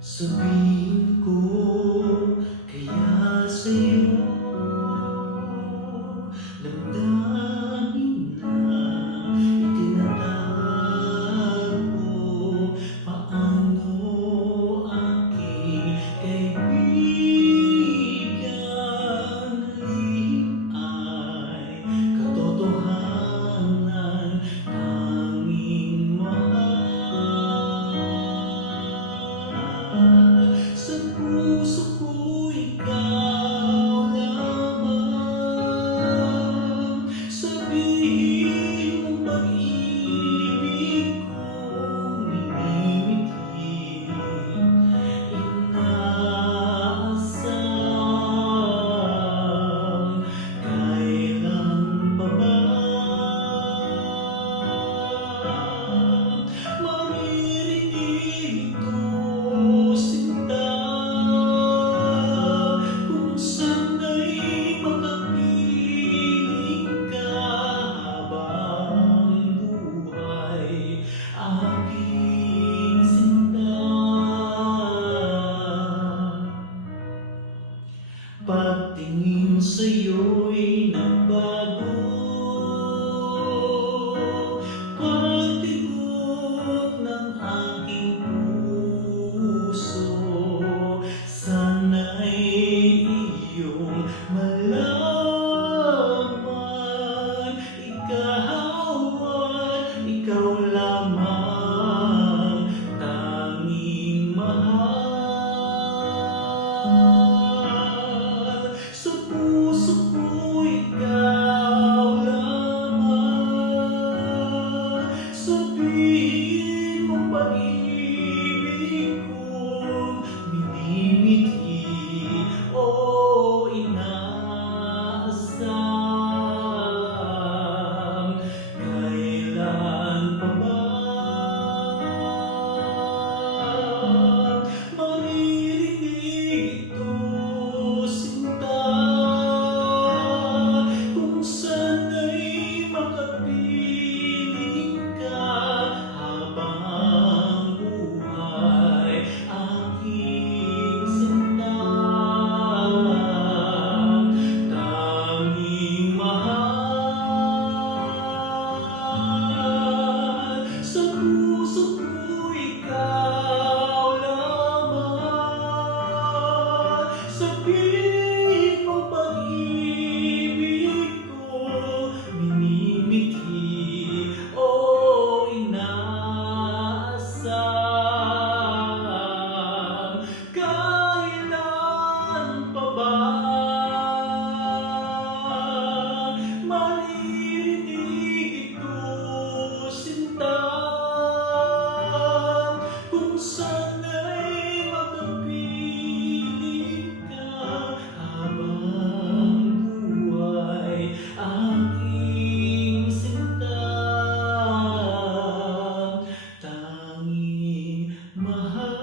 Sabihin ko kaya sa'yo, damdamin na itinatago. Paano aking kaibigan, lihim ay katotohanan, tanging mahal. Sa puso ko ikaw lamang, sabihin mong pag-ibig kong minimithi. Inaasam, kailan pa ba maririnig ito, sinta? Kung sana'y makapiling ka habang buhay, aking sinta. Pagtingin sa'yo'y nagbago, pagtibok ng aking puso. Sana'y iyong malaman, ikaw at ikaw lamang, tanging mahal. Sa puso ko ikaw lamang, sabihin mong pag-ibig kong minimithi. O inaasam, kailan pa ba maririnig ito, sinta? Kung sana'y makapiling ka habang buhay, aking sinta, tanging mahal. Sa puso ko ikaw lamang, sabihin mong pag-ibig ko minimithi. O inaasam, kailan pa ba maririnig ito, sinta? Kung sana'y makapiling ka habang buhay, aking sinta, tanging mahal.